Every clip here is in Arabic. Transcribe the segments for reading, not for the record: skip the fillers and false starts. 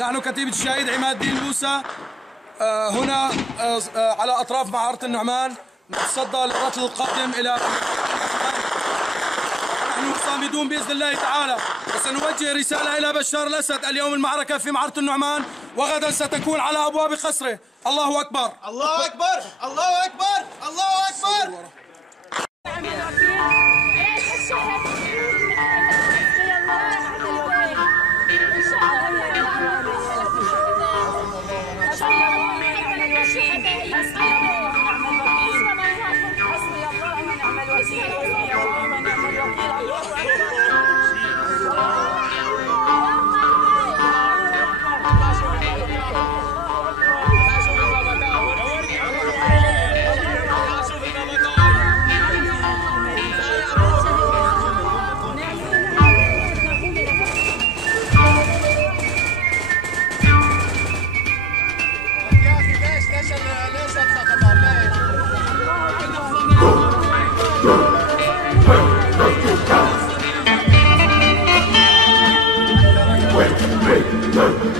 نحن كتيبة الشهيد عماد الدين موسى هنا على أطراف معرة النعمان نتصدى للركل القادم إلى نحن صامدون بإذن الله تعالى، وسنوجه رسالة إلى بشار الأسد. اليوم المعركة في معرة النعمان، وغدا ستكون على أبواب قصره. الله أكبر، الله أكبر، الله أكبر، الله أكبر.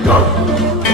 Go!